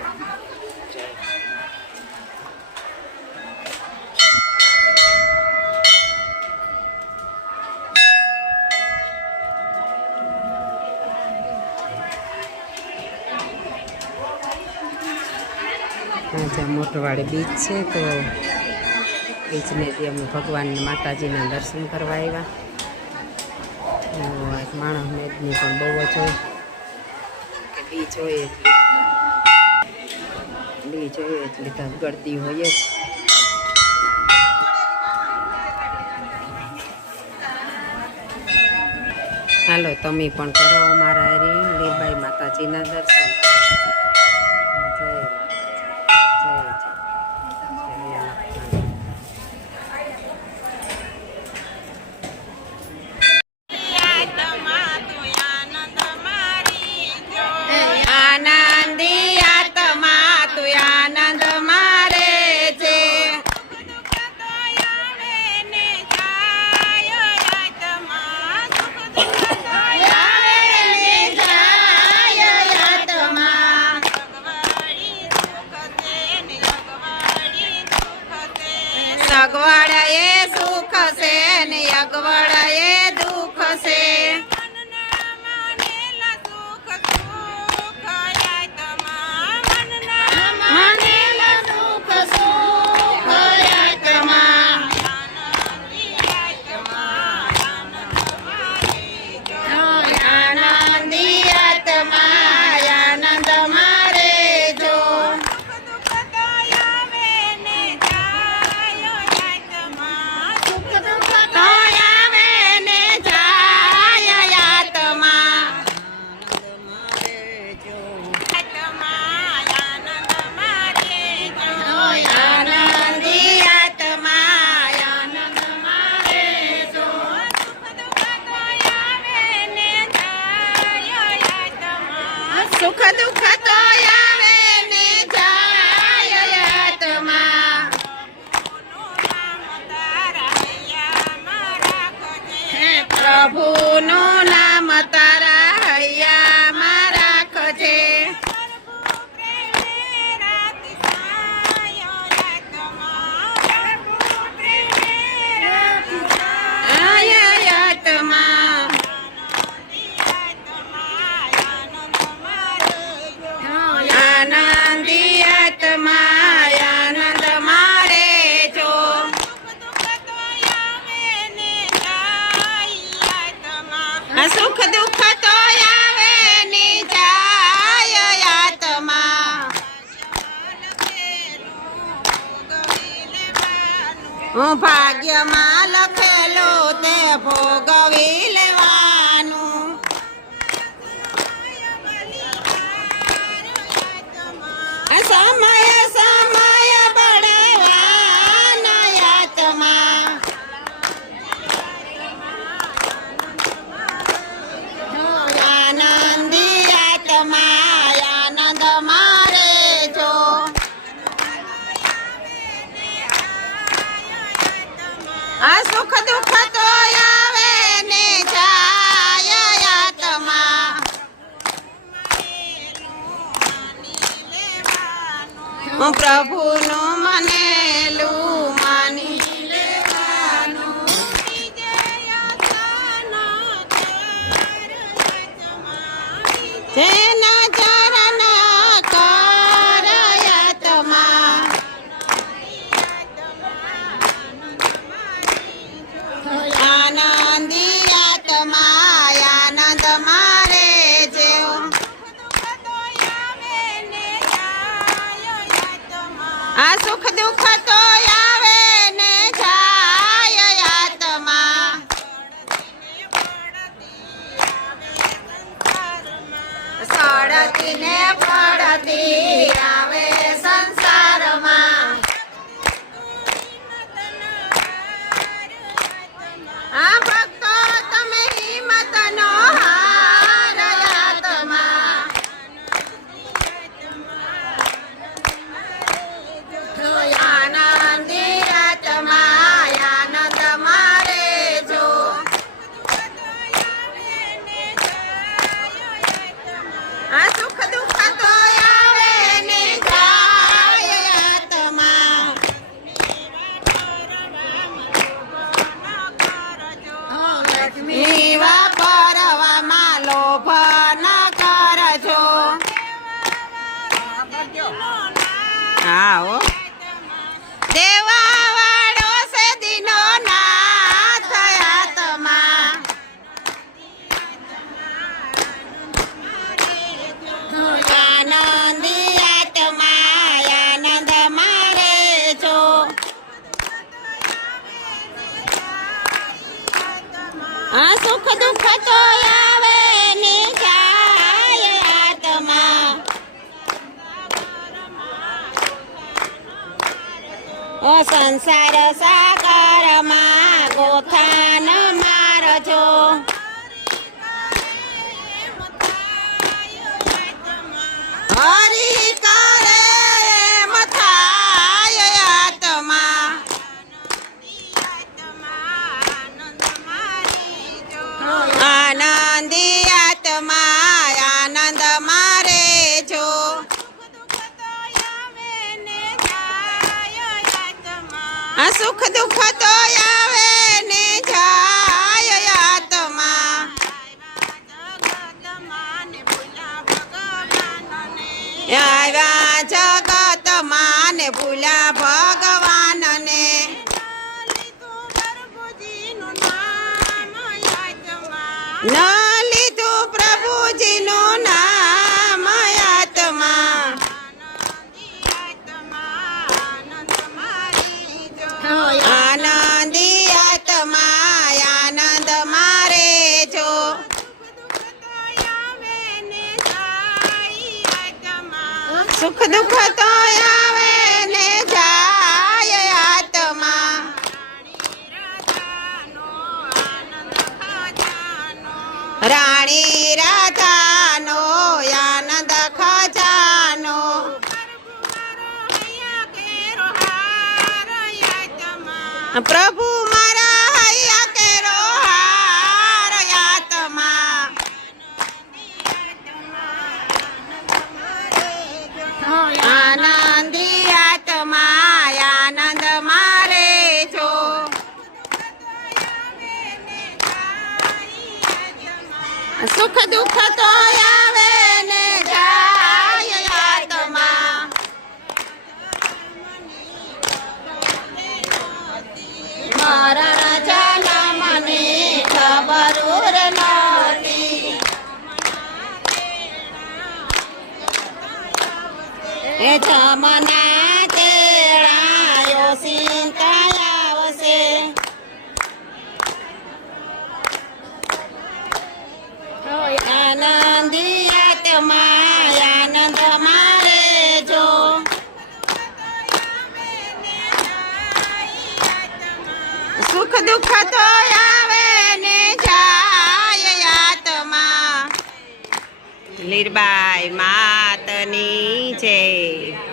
આજે મોટવાડી બીચ છે તો બીચને અમે ભગવાન માતાજીના દર્શન કરવા આવ્યા. માણસ મેદની પણ બહુ જ હોય કે બીચ હોય એટલી તો ગળતી હોય જ. હાલો તમે પણ કરો અમારા હારી લીરબાઈ માતાજીના દર્શન. અગવડ એ સુખ છે ને અગવડ એ દુઃખ છે. સુખ દુઃખ તો આવે ને જાય આત્મા. પ્રભુનું નામ તારા હૈયામાં રાખજે. સુખ દુઃખ તો આવે ને જાય આત્મા. હું ભાગ્યમાં લખેલું તે ભોગવી લેવાનું. સમય સમય બળવાના આત્મા. આ સુખ દુઃખ તો આવે ને જાય આત્મા. હું પ્રભુનું મનેલું માની લેવાનું. જેના ચરણ કર આત્મા. આનંદી આત્મા આનંદ મારે જેવો. આ સુખ દુઃખ તો આવે ને જાય આત્મા. સડતી ને પડતી આવે સંસારમાં. આ ભક્તો તમે હિંમત નો હાર આત્મા. આનંદ હા હો દેવા વાળો છે દીનો નાથ આત્મા આનંદી આત્મા આનંદ મારે છો આ સુખ દુઃખ તો આવે ને જાય આત્મા ઓ સંસાર સાગરમાં ગોથાન મારજો હરી કરે મથાય આત્મા આનંદી આત્મા આનંદ મારે છો આ સુખ દુઃખ તો આવે ને જાય આત્મા આવ્યા જગતમાં ને ભૂલ્યા ભગવાનને ન લીધું પ્રભુજીનું નામ આત્મા આનંદી આત્મા આનંદ મારે છો સુખ દુઃખ તો આવે ને જાય આત્મા રાણી રાધાનો આનંદ ખજાનો પ્રભુ મારા હૈયા કેરો હાર આત્મા આનંદી આત્મા આનંદ મારે છો સુખ દુઃખ તો આવે ને જાય આત્મા મારા જન્મની ખબર નહોતી એ જમના તેડાયો ચિંતા આવશે આનંદી આત્મા આનંદ મારે જો સુખ દુઃખ તો આવે ને જાય આત્મા લીરબાઈ માતની જય